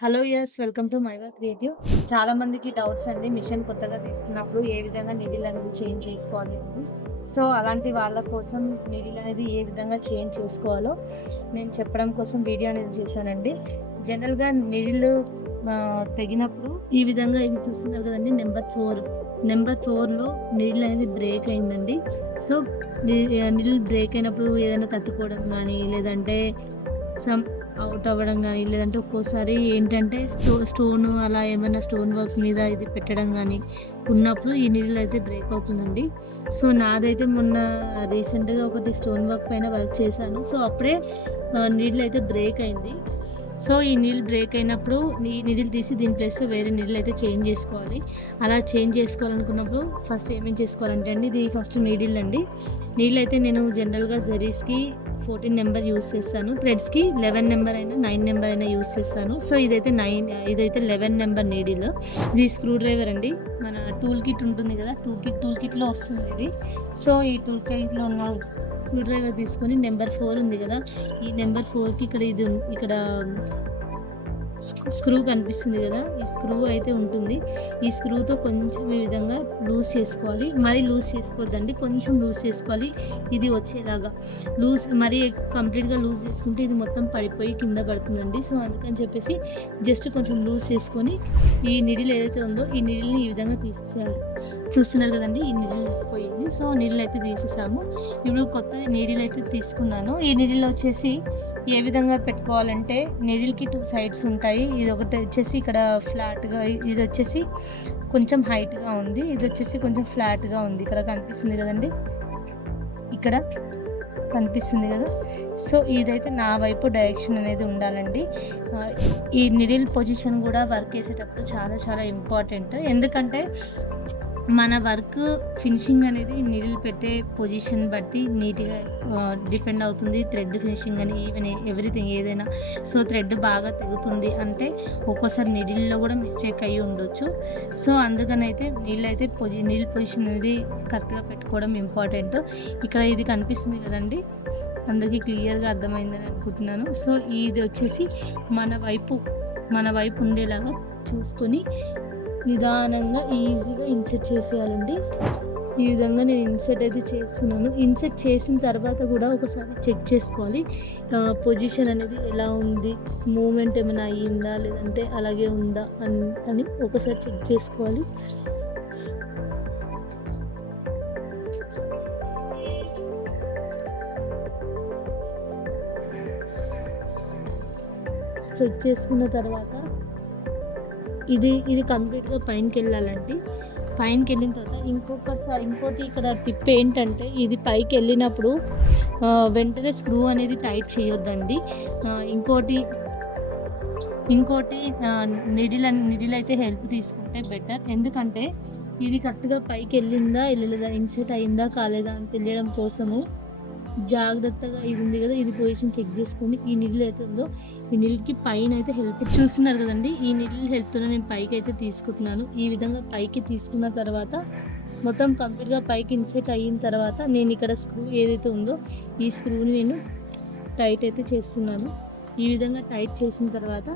Hello yes welcome to మైవా creative. చాలా మందికి డౌట్స్ అండి మిషన్ కొత్తగా తీసుకున్నప్పుడు ఏ విధంగా నీడిల్ అనేది చేంజ్ చేసుకోవాలి అని. సో అలాంటి వాళ్ళ కోసం నీడిల్ అనేది ఏ విధంగా చేంజ్ చేసుకోవాలో నేను చెప్పడం కోసం వీడియో అనేది చేశానండి. జనరల్గా నీడిల్ తెగినప్పుడు ఈ విధంగా ఇది చూస్తున్నారు కదండి, నెంబర్ ఫోర్లో నీడిల్ అనేది బ్రేక్ అయిందండి. సో నీడిల్ బ్రేక్ అయినప్పుడు ఏదైనా తట్టుకోవడం కానీ లేదంటే సమ్ అవుట్ అవ్వడం గానీ, లేదంటే ఒక్కోసారి ఏంటంటే స్టోను అలా ఏమైనా స్టోన్ వర్క్ మీద ఇది పెట్టడం గానీ ఉన్నప్పుడు ఈ నీడిల్ అయితే బ్రేక్ అవుతుందండి. సో నాదైతే మొన్న రీసెంట్‌గా ఒకటి స్టోన్ వర్క్ పైన వర్క్ చేశాను. సో అప్పుడే నీడిల్ అయితే బ్రేక్ అయింది. సో ఈ నీడిల్ బ్రేక్ అయినప్పుడు ఈ నీడిల్ తీసి దీని ప్లేస్‌లో వేరే నీడిల్ అయితే చేంజ్ చేసుకోవాలి. అలా చేంజ్ చేసుకోవాలనుకున్నప్పుడు ఫస్ట్ ఏమేం చేసుకోవాలంటే అండి, ఇది ఫస్ట్ నీడిల్ అండి. నీడిల్ అయితే నేను జనరల్‌గా జరీస్‌కి 14 నెంబర్ యూజ్ చేస్తాను. థ్రెడ్స్‌కి 11 నెంబర్ అయినా 9 నెంబర్ అయినా యూజ్ చేస్తాను. సో ఇదైతే 11 నెంబర్ నీడిల్. ఇది స్క్రూ డ్రైవర్ అండి. మన టూల్ కిట్ ఉంటుంది కదా, టూల్ కిట్‌లో వస్తుంది ఇది. సో ఈ టూల్ కిట్‌లో ఉన్న స్క్రూ డ్రైవర్ తీసుకొని నెంబర్ 4 ఉంది కదా, ఈ నెంబర్ 4కి ఇక్కడ స్క్రూ కనిపిస్తుంది కదా, ఈ స్క్రూ అయితే ఉంటుంది. ఈ స్క్రూతో కొంచెం ఈ విధంగా లూజ్ చేసుకోవాలి. మరీ లూజ్ చేసుకోవద్దండి, కొంచెం లూజ్ చేసుకోవాలి ఇది వచ్చేలాగా. మరీ కంప్లీట్గా లూజ్ చేసుకుంటే ఇది మొత్తం పడిపోయి కింద పడుతుందండి. సో అందుకని చెప్పేసి జస్ట్ కొంచెం లూజ్ చేసుకొని ఈ నిడిల్ ఏదైతే ఉందో ఈ నిడిల్ని ఈ విధంగా తీసేయాలి. చూస్తున్నారు కదండి, ఈ నిడిల్ పోయింది. సో నిడిల్ అయితే తీసేసాము. ఇప్పుడు కొత్త నీడిల్ అయితే తీసుకున్నాను. ఈ నిడిల్ వచ్చేసి ఏ విధంగా పెట్టుకోవాలంటే, నీడిల్‌కి 2 సైడ్స్ ఉంటాయి. ఇది ఒకటి వచ్చేసి ఇక్కడ ఫ్లాట్‌గా, ఇది వచ్చేసి కొంచెం హైట్‌గా ఉంది. ఇది వచ్చేసి కొంచెం ఫ్లాట్‌గా ఉంది. ఇక్కడ కనిపిస్తుంది కదండి, ఇక్కడ కనిపిస్తుంది కదా. సో ఇదైతే నా వైపు డైరెక్షన్ అనేది ఉండాలండి. ఈ నిడిల్ పొజిషన్ కూడా వర్క్ చేసేటప్పుడు చాలా చాలా ఇంపార్టెంట్. ఎందుకంటే మన వర్క్ ఫినిషింగ్ అనేది నీడిల్ పెట్టే పొజిషన్ బట్టి నీట్‌గా డిపెండ్ అవుతుంది. థ్రెడ్ ఫినిషింగ్ అని ఈవెన్ ఎవ్రీథింగ్ ఏదైనా. సో థ్రెడ్ బాగా తెగుతుంది అంటే ఒక్కోసారి నీడిల్‌లో కూడా మిస్టేక్ అయ్యి ఉండొచ్చు. సో అందుకనైతే నీడిల్ పొజిషన్ అనేది కరెక్ట్‌గా పెట్టుకోవడం ఇంపార్టెంట్. ఇక్కడ ఇది కనిపిస్తుంది కదండి, అందరికీ క్లియర్‌గా అర్థమైందని అనుకుంటున్నాను. సో ఇది వచ్చేసి మన వైపు ఉండేలాగా చూసుకొని నిదానంగా ఈజీగా ఇన్సెట్ చేసేయాలండి. ఈ విధంగా నేను ఇన్సెట్ అయితే చేస్తున్నాను. ఇన్సెట్ చేసిన తర్వాత కూడా ఒకసారి చెక్ చేసుకోవాలి, పొజిషన్ అనేది ఎలా ఉంది, మూమెంట్ ఏమైనా అయ్యిందా లేదంటే అలాగే ఉందా అని ఒకసారి చెక్ చేసుకోవాలి. చెక్ చేసుకున్న తర్వాత ఇది కంప్లీట్‌గా పైనకెళ్ళాలండి. పైనకెళ్ళిన తర్వాత ఇంకోటి ఇక్కడ టిప్ ఏంటంటే, ఇది పైకెళ్ళినప్పుడు వెంటనే స్క్రూ అనేది టైట్ చేయొద్దండి. ఇంకోటి నిడిల్ అయితే హెల్ప్ తీసుకుంటే బెటర్. ఎందుకంటే ఇది కరెక్ట్‌గా పైకెళ్ళిందా ఎళ్ళలేదా, ఇన్సెట్ అయిందా కాలేదా అని తెలియడం కోసము జాగ్రత్తగా ఇది ఉంది కదా, ఇది పొజిషన్ చెక్ చేసుకొని ఈ నిడిల్ అయితే ఉందో ఈ నిడిల్‌కి పైన అయితే హెల్ప్ చూస్తున్నారు కదండి, ఈ నిడిల్ హెల్ప్‌తోనే నేను పైకి అయితే తీసుకుంటున్నాను. ఈ విధంగా పైకి తీసుకున్న తర్వాత మొత్తం కంప్లీట్‌గా పైకి ఇన్సెట్ అయిన తర్వాత నేను ఇక్కడ స్క్రూ ఏదైతే ఉందో ఈ స్క్రూని నేను టైట్ అయితే చేస్తున్నాను. ఈ విధంగా టైట్ చేసిన తర్వాత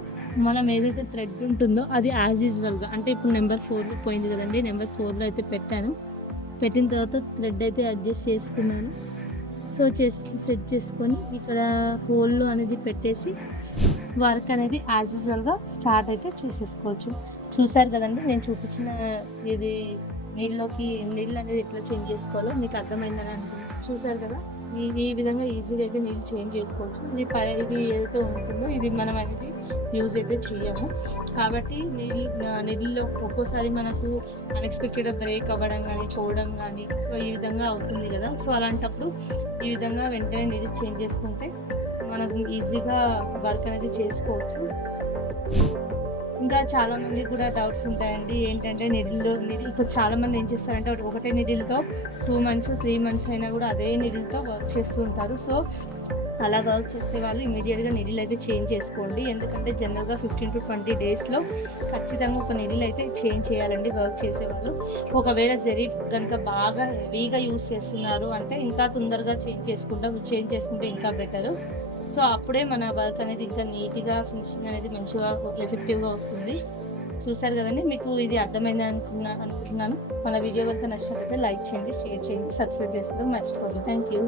మనం ఏదైతే థ్రెడ్ ఉంటుందో అది యాజ్ యూజువల్‌గా, అంటే ఇప్పుడు నెంబర్ 4లో పోయింది కదండి, నెంబర్ 4లో అయితే పెట్టిన తర్వాత థ్రెడ్ అయితే అడ్జస్ట్ చేసుకున్నాను. సో సెట్ చేసుకొని ఇక్కడ హోల్‌లో అనేది పెట్టేసి వర్క్ అనేది యాజ్ యూజువల్‌గా స్టార్ట్ అయితే చేసేసుకోవచ్చు. చూసారు కదండి, నేను చూపించిన ఇది నీళ్ళు అనేది ఎట్లా చేంజ్ చేసుకోవాలో మీకు అర్థమైందని అనుకుంటున్నాను. చూసారు కదా, ఈ విధంగా ఈజీగా అయితే నీళ్ళు చేంజ్ చేసుకోవచ్చు. ఇది ఏదైతే ఉంటుందో ఇది మనం అనేది యూజ్ అయితే చేయము. కాబట్టి నీళ్ళలో ఒక్కోసారి మనకు అన్ఎక్స్పెక్టెడ్‌గా బ్రేక్ అవ్వడం కానీ పోవడం కానీ సో ఈ విధంగా అవుతుంది కదా. సో అలాంటప్పుడు ఈ విధంగా వెంటనే నీళ్ళు చేంజ్ చేసుకుంటే మనకు ఈజీగా వర్క్ అనేది చేసుకోవచ్చు. ఇంకా చాలామందికి కూడా డౌట్స్ ఉంటాయండి, ఏంటంటే ఇప్పుడు చాలామంది ఏం చేస్తారంటే ఒకటే నిడిల్‌తో 2 మంత్స్ 3 మంత్స్ అయినా కూడా అదే నిడిల్‌తో వర్క్ చేస్తూ ఉంటారు. సో అలా వర్క్ చేసే వాళ్ళు ఇమీడియట్‌గా నిడిల్ అయితే చేంజ్ చేసుకోండి. ఎందుకంటే జనరల్‌గా 15 to 20 డేస్‌లో ఖచ్చితంగా ఒక నిడిల్ అయితే చేంజ్ చేయాలండి వర్క్ చేసేవాళ్ళు. ఒకవేళ జరీ కనుక బాగా హెవీగా యూజ్ చేస్తున్నారు అంటే ఇంకా తొందరగా చేంజ్ చేసుకుంటే ఇంకా బెటరు. సో అప్పుడే మన వర్క్ అనేది ఇంకా నీట్గా ఫినిషింగ్ అనేది మంచిగా ఎఫెక్టివ్గా వస్తుంది. చూసారు కదండి, మీకు ఇది అర్థమైంది అనుకుంటున్నాను. మన వీడియో కనుక నచ్చినట్లయితే లైక్ చేయండి, షేర్ చేయండి, సబ్స్క్రైబ్ చేసుకోవడం మర్చిపోదు. Thank you.